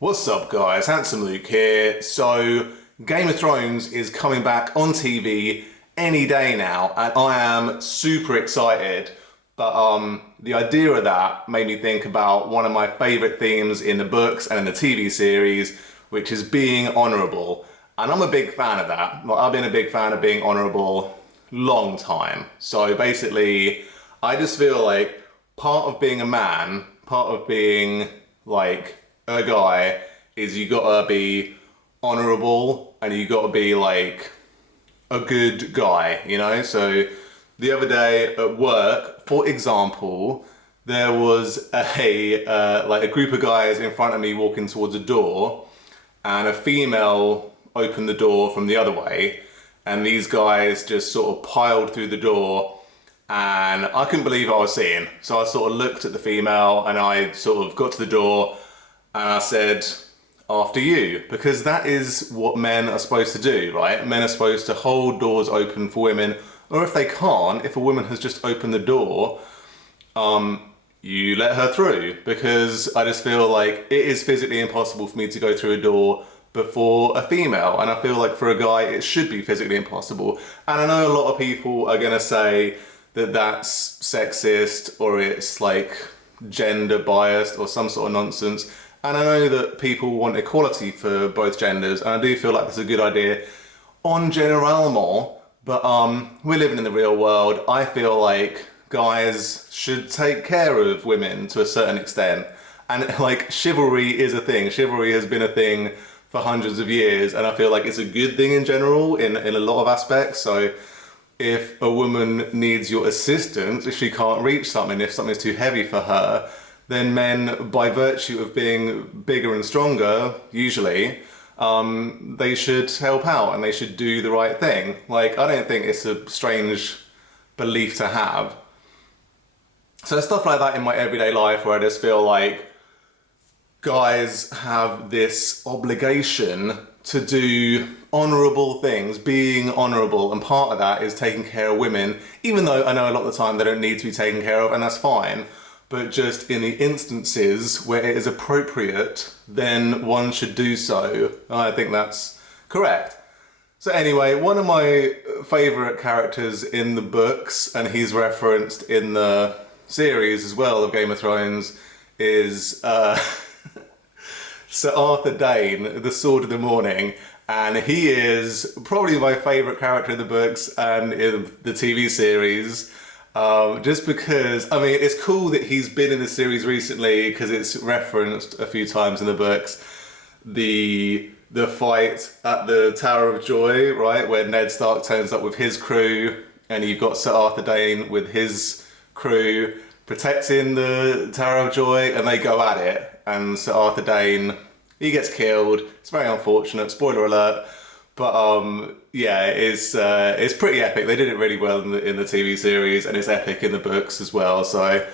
What's up, guys? Handsome Luke here. So, Game of Thrones is coming back on TV any day now, and I am super excited. But the idea of that made me think about one of my favorite themes in the books and in the TV series, which is being honorable. And I'm a big fan of that. Like, I've been a big fan of being honorable long time. So basically, I just feel like part of being a man, part of being like a guy is you gotta be honorable and you gotta be like a good guy, you know? So the other day at work, for example, there was a group of guys in front of me walking towards a door, and a female opened the door from the other way, and these guys just sort of piled through the door, and I couldn't believe what I was seeing. So I sort of looked at the female and I sort of got to the door and I said, after you, because that is what men are supposed to do, right? Men are supposed to hold doors open for women, or if they can't, if a woman has just opened the door, you let her through, because I just feel like it is physically impossible for me to go through a door before a female, and I feel like for a guy it should be physically impossible. And I know a lot of people are gonna say that that's sexist or it's like gender biased or some sort of nonsense. And I know that people want equality for both genders, and I do feel like that's a good idea on general, but we're living in the real world. I feel like guys should take care of women to a certain extent. And like chivalry is a thing. Chivalry has been a thing for hundreds of years, and I feel like it's a good thing in general in a lot of aspects. So if a woman needs your assistance, if she can't reach something, if something's too heavy for her, then men, by virtue of being bigger and stronger, usually, they should help out and they should do the right thing. Like, I don't think it's a strange belief to have. So stuff like that in my everyday life where I just feel like guys have this obligation to do honourable things, being honourable, and part of that is taking care of women, even though I know a lot of the time they don't need to be taken care of, and that's fine. But just in the instances where it is appropriate, then one should do so. I think that's correct. So anyway, one of my favourite characters in the books, and he's referenced in the series as well of Game of Thrones, is Sir Arthur Dayne, the Sword of the Morning. And he is probably my favourite character in the books and in the TV series. Just because, I mean, it's cool that he's been in the series recently because it's referenced a few times in the books. The fight at the Tower of Joy, right, where Ned Stark turns up with his crew, and you've got Sir Arthur Dayne with his crew protecting the Tower of Joy, and they go at it. And Sir Arthur Dayne, he gets killed. It's very unfortunate. Spoiler alert. But yeah, it's pretty epic. They did it really well in the TV series, and it's epic in the books as well. So,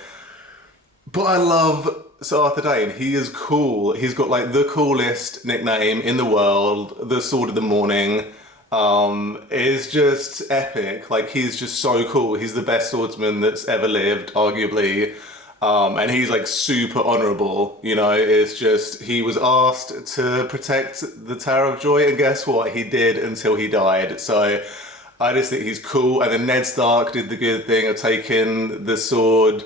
but I love Sir Arthur Dayne. He is cool. He's got like the coolest nickname in the world, the Sword of the Morning. It's just epic. Like, he's just so cool. He's the best swordsman that's ever lived, arguably. And he's like super honourable, you know. It's just, he was asked to protect the Tower of Joy, and guess what? He did until he died. So I just think he's cool. And then Ned Stark did the good thing of taking the sword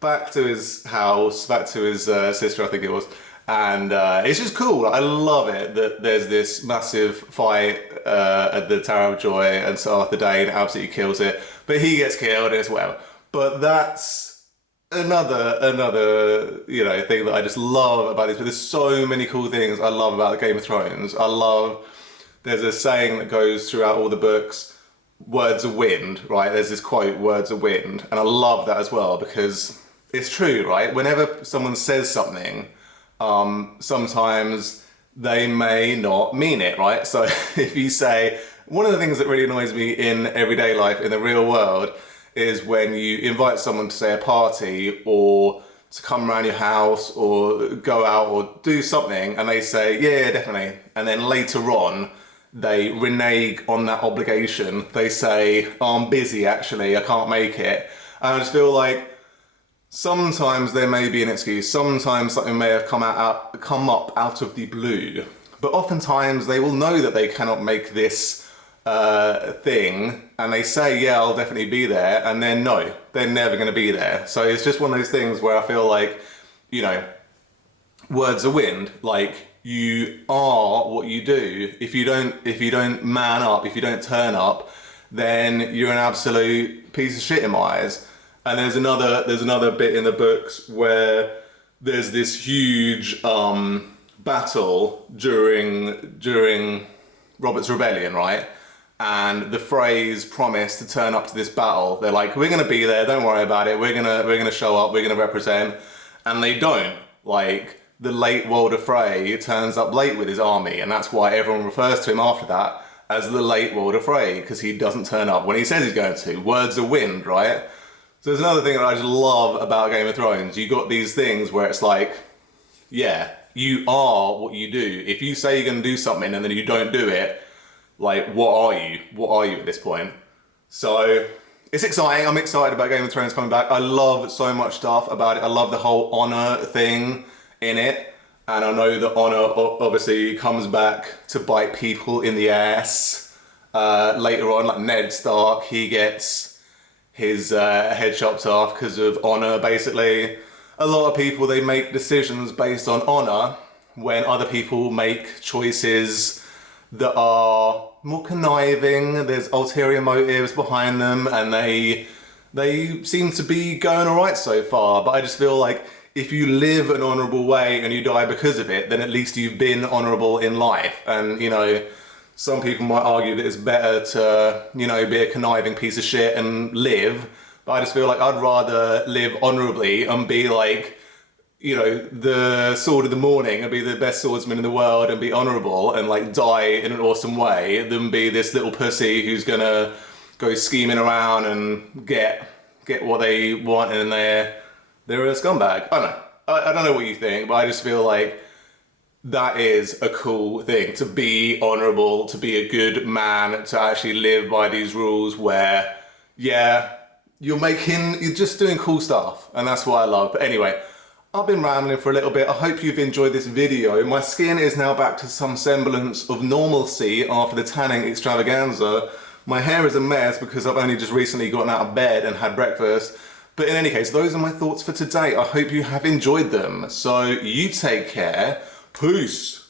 back to his house, back to his sister, I think it was. And it's just cool. I love it that there's this massive fight at the Tower of Joy, and Sir Arthur Dayne absolutely kills it. But he gets killed, and it's whatever. But that's another you know thing that I just love about this. But there's so many cool things I love about Game of Thrones. There's a saying that goes throughout all the books, words of wind, right? There's this quote, words of wind, and I love that as well because it's true, right? Whenever someone says something, sometimes they may not mean it, right? So if you say, one of the things that really annoys me in everyday life in the real world is when you invite someone to, say, a party or to come around your house or go out or do something, and they say, yeah, definitely. And then later on, they renege on that obligation. They say, oh, I'm busy, actually, I can't make it. And I just feel like Sometimes there may be an excuse, sometimes something may have come up out of the blue, but oftentimes they will know that they cannot make this thing, and they say, yeah, I'll definitely be there, and then no, they're never going to be there. So it's just one of those things where I feel like, you know, words are wind. Like, you are what you do. If you don't man up, if you don't turn up, then you're an absolute piece of shit in my eyes. And there's another bit in the books where there's this huge battle during Robert's Rebellion, right? And the Freys promise to turn up to this battle. They're like, we're gonna be there, don't worry about it, we're gonna show up, we're gonna represent. And they don't. Like, the late Walder Frey turns up late with his army, and that's why everyone refers to him after that as the late Walder Frey, because he doesn't turn up when he says he's going to. Words are wind, right? So there's another thing that I just love about Game of Thrones. You got these things where it's like, yeah, you are what you do. If you say you're going to do something and then you don't do it, like, what are you? What are you at this point? So it's exciting. I'm excited about Game of Thrones coming back. I love so much stuff about it. I love the whole honor thing in it. And I know that honor obviously comes back to bite people in the ass later on. Like Ned Stark, he gets his head chopped off because of honor, basically. A lot of people, they make decisions based on honor when other people make choices that are more conniving. There's ulterior motives behind them, and they seem to be going all right so far. But I just feel like if you live an honorable way and you die because of it, then at least you've been honorable in life. And, you know, some people might argue that it's better to, you know, be a conniving piece of shit and live. But I just feel like I'd rather live honorably and be like, you know, the sword of the morning and be the best swordsman in the world and be honorable and like die in an awesome way than be this little pussy who's gonna go scheming around and get what they want and they're a scumbag. I don't know. I don't know what you think, but I just feel like that is a cool thing, to be honorable, to be a good man, to actually live by these rules where, yeah, you're just doing cool stuff, and that's what I love. But anyway, I've been rambling for a little bit. I hope you've enjoyed this video. My skin is now back to some semblance of normalcy after the tanning extravaganza. My hair is a mess because I've only just recently gotten out of bed and had breakfast. But in any case, those are my thoughts for today. I hope you have enjoyed them. So you take care. Peace.